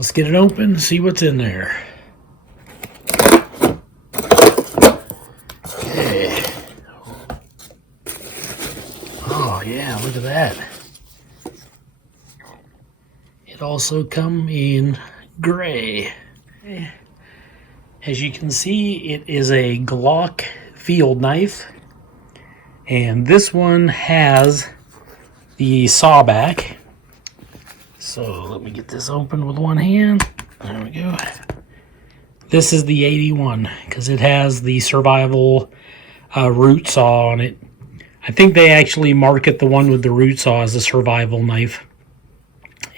Let's get it open and see what's in there. Okay. Oh yeah, look at that. It also comes in gray. As you can see, it is a Glock field knife. And this one has the saw back. So let me get this open with one hand. There we go. This is the 81 because it has the Survival root saw on it. I think they actually market the one with the root saw as a survival knife.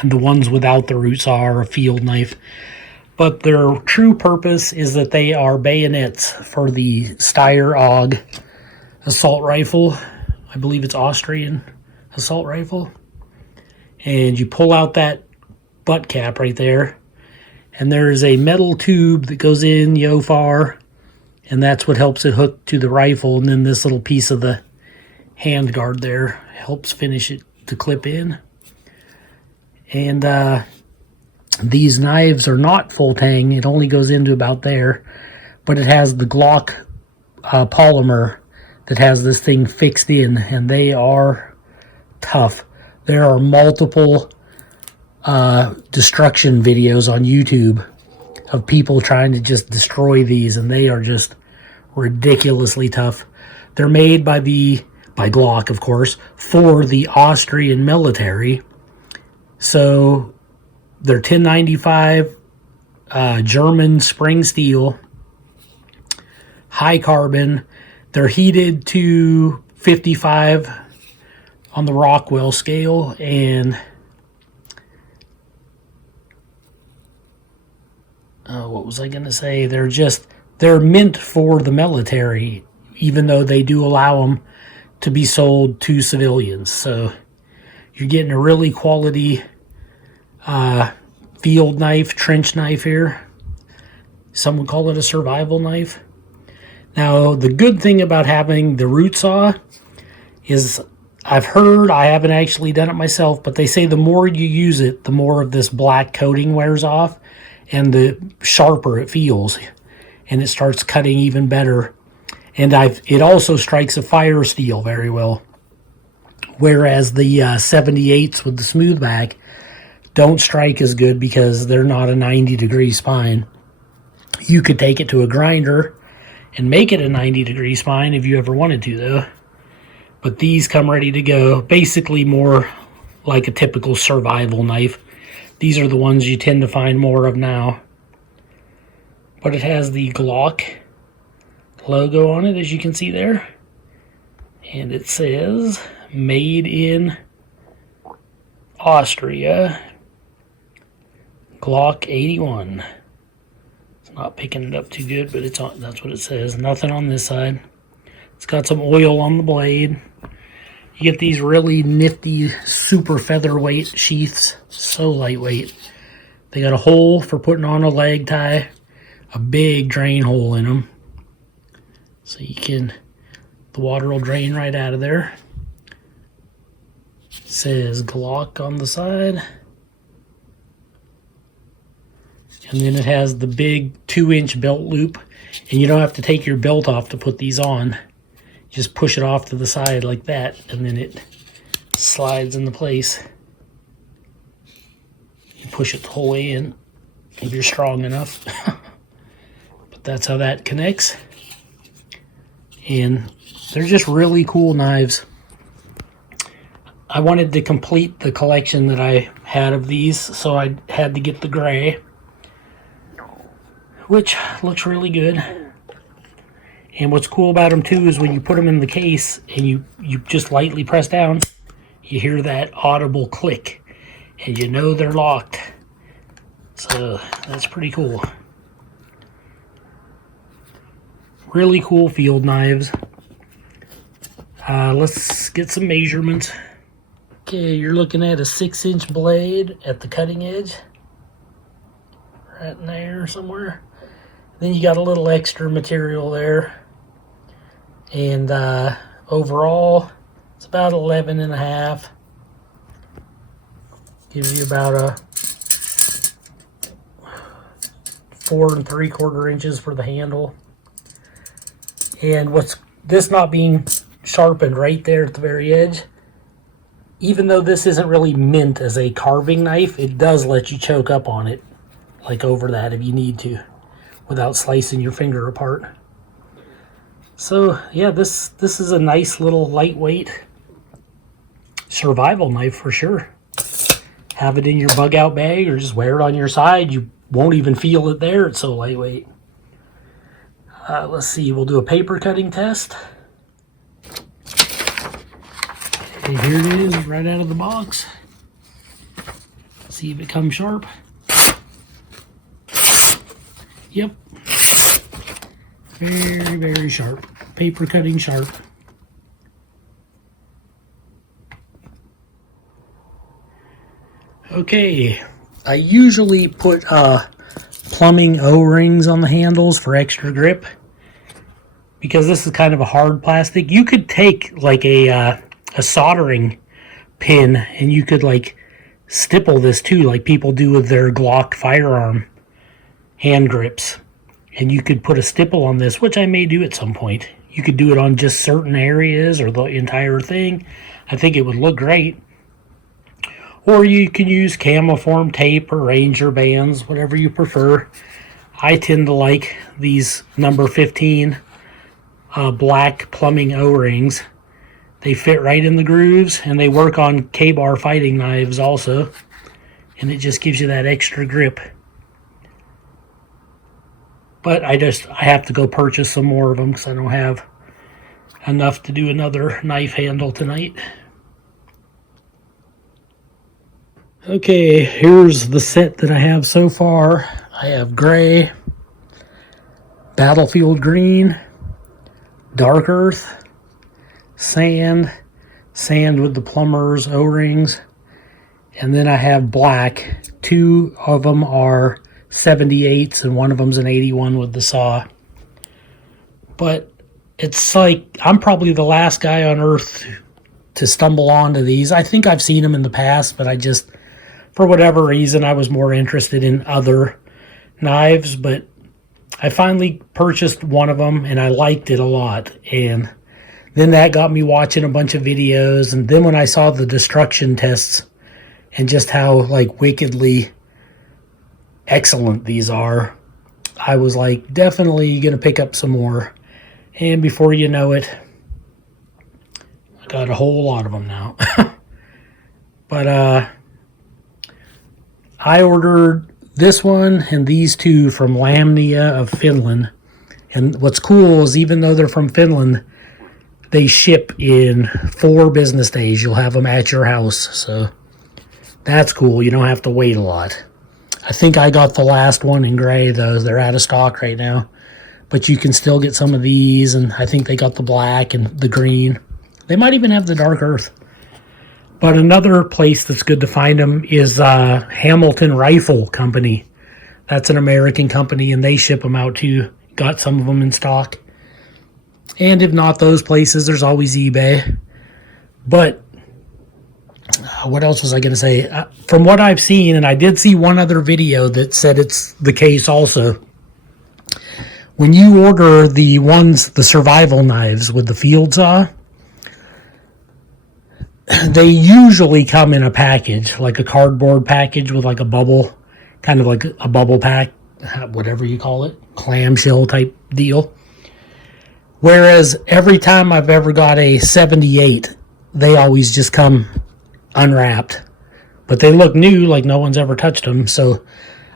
And the ones without the root saw are a field knife. But their true purpose is that they are bayonets for the Steyr AUG assault rifle. I believe it's Austrian assault rifle. And you pull out that butt cap right there, and there is a metal tube that goes in far, and that's what helps it hook to the rifle. And then this little piece of the hand guard there helps finish it to clip in. And these knives are not full tang. It only goes into about there, but it has the Glock polymer that has this thing fixed in, and they are tough. There are multiple destruction videos on YouTube of people trying to just destroy these, and they are just ridiculously tough. They're made by Glock, of course, for the Austrian military. So they're 1095 German spring steel, high carbon. They're heated to 55 on the Rockwell scale, and what was I going to say? They're meant for the military, even though they do allow them to be sold to civilians. So you're getting a really quality field knife, trench knife here. Some would call it a survival knife. Now, the good thing about having the root saw is, I've heard, I haven't actually done it myself, but they say the more you use it, the more of this black coating wears off and the sharper it feels, and it starts cutting even better. And it also strikes a fire steel very well, whereas the 78s with the smooth back don't strike as good because they're not a 90-degree spine. You could take it to a grinder and make it a 90-degree spine if you ever wanted to, though. But these come ready to go, basically more like a typical survival knife. These are the ones you tend to find more of now. But it has the Glock logo on it, as you can see there. And it says, made in Austria, Glock 81. It's not picking it up too good, but it's on, that's what it says. Nothing on this side. It's got some oil on the blade. You get these really nifty, super featherweight sheaths. So lightweight. They got a hole for putting on a leg tie. A big drain hole in them. So the water will drain right out of there. It says Glock on the side. And then it has the big 2-inch belt loop. And you don't have to take your belt off to put these on. Just push it off to the side like that, and then it slides into place. You push it the whole way in if you're strong enough. But that's how that connects. And they're just really cool knives. I wanted to complete the collection that I had of these, so I had to get the gray, which looks really good. And what's cool about them too is when you put them in the case and you just lightly press down, you hear that audible click, and you know they're locked. So that's pretty cool. Really cool field knives. Let's get some measurements. Okay, you're looking at a 6-inch blade at the cutting edge. Right in there somewhere. Then you got a little extra material there. And overall, it's about 11.5. Gives you about a 4 3/4 inches for the handle. And what's this not being sharpened right there at the very edge, even though this isn't really meant as a carving knife, it does let you choke up on it, like over that if you need to, without slicing your finger apart. So yeah, this is a nice little lightweight survival knife for sure. Have it in your bug out bag or just wear it on your side. You won't even feel it there, it's so lightweight. Let's see, we'll do a paper cutting test. Okay, here it is right out of the box. See if it comes sharp. Yep. Very, very sharp. Paper cutting sharp. Okay, I usually put plumbing O-rings on the handles for extra grip, because this is kind of a hard plastic. You could take like a soldering pin and you could like stipple this too, like people do with their Glock firearm hand grips. And you could put a stipple on this, which I may do at some point. You could do it on just certain areas or the entire thing. I think it would look great. Or you can use camoform tape or Ranger bands, whatever you prefer. I tend to like these number 15 black plumbing O-rings. They fit right in the grooves, and they work on K-bar fighting knives also. And it just gives you that extra grip. But I have to go purchase some more of them because I don't have enough to do another knife handle tonight. Okay, here's the set that I have so far. I have gray, battlefield green, dark earth, sand with the plumber's O-rings, and then I have black. 2 of them are 78s and one of them's an 81 with the saw. But it's like I'm probably the last guy on earth to stumble onto these. I think I've seen them in the past, but I just, for whatever reason, I was more interested in other knives. But I finally purchased one of them and I liked it a lot. And then that got me watching a bunch of videos. And then when I saw the destruction tests and just how like wickedly excellent these are, I was like, definitely gonna pick up some more. And before you know it, I got a whole lot of them now. But I ordered this one and these 2 from Lamnia of Finland. And what's cool is even though they're from Finland, they ship in 4 business days. You'll have them at your house, so that's cool. You don't have to wait a lot. I think I got the last one in gray, though. They're out of stock right now. But you can still get some of these, and I think they got the black and the green. They might even have the dark earth. But another place that's good to find them is Hamilton Rifle Company. That's an American company, and they ship them out too. Got some of them in stock. And if not those places, there's always eBay. But what else was I going to say? From what I've seen, and I did see one other video that said it's the case also. When you order the survival knives with the field saw, they usually come in a package, like a cardboard package with like a bubble, kind of like a bubble pack, whatever you call it, clamshell type deal. Whereas every time I've ever got a 78, they always just come unwrapped, but they look new, like no one's ever touched them. So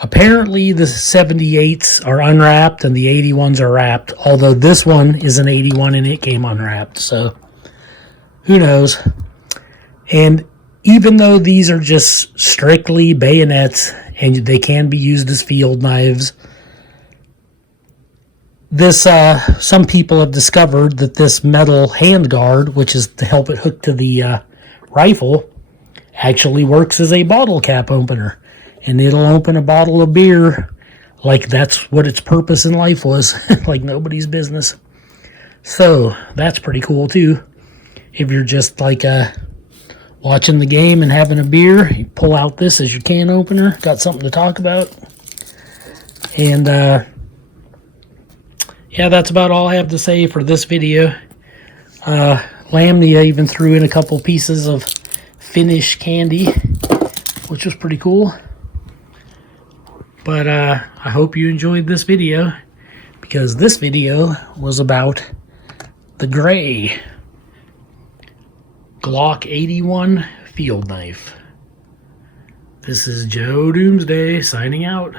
apparently the 78s are unwrapped and the 81s are wrapped, although this one is an 81 and it came unwrapped, so who knows. And even though these are just strictly bayonets and they can be used as field knives, this some people have discovered that this metal handguard, which is to help it hook to the rifle, actually works as a bottle cap opener, and it'll open a bottle of beer like that's what its purpose in life was, like nobody's business. So that's pretty cool too. If you're just like watching the game and having a beer, you pull out this as your can opener, got something to talk about. And yeah, that's about all I have to say for this video. Lamnia even threw in a couple pieces of Finnish candy, which was pretty cool. But I hope you enjoyed this video, because this video was about the gray Glock 81 field knife. This is Joe Doomsday signing out.